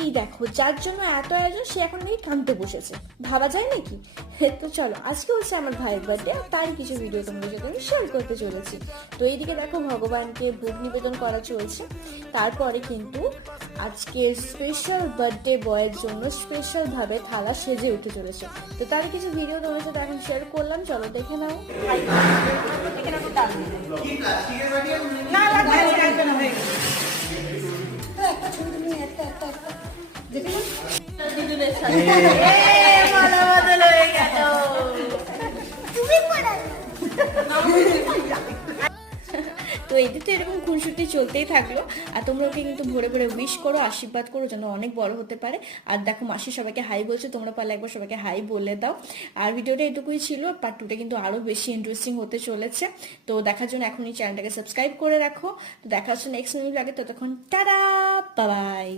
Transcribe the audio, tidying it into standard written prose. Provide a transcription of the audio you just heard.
এই দেখো, যার জন্য এত আয়োজন সে এখন নাকি কাঁদতে বসেছে, ভাবা যায় নাকি? তো চলো, আজকে হচ্ছে আমার ভাইয়ের বার্থডে, আর তার কিছু ভিডিও তোমাদের সাথে আমি শেয়ার করতে চলেছি। তো এইদিকে দেখো ভগবানকে ভোগ নিবেদন করা চলছে। তারপরে কিন্তু আজকের স্পেশাল বার্থডে বয়ের জন্য স্পেশাল ভাবে থালা সেজে উঠে চলেছে। তো তার কিছু ভিডিও তোমাদের সাথে এখন শেয়ার করলাম, চলো দেখে নাও। তো এদের তো এরকম খুনসুটি চলতেই থাকলো। আর তোমরা ওকে কিন্তু ভরে ভরে উইশ করো, আশীর্বাদ করো যেন অনেক বড় হতে পারে। আর দেখো মাসি সবাইকে হাই বলছে, তোমরা পারলে একবার সবাইকে হাই বলে দাও। আর ভিডিওটা এটুকুই ছিল, পার্ট 2টা কিন্তু আরো বেশি ইন্টারেস্টিং হতে চলেছে। তো দেখার জন্য এখনই চ্যানেলটাকে সাবস্ক্রাইব করে রাখো। তো দেখা হচ্ছে নেক্সট ভিডিও, আগে ততক্ষণ টাটা, বাই বাই।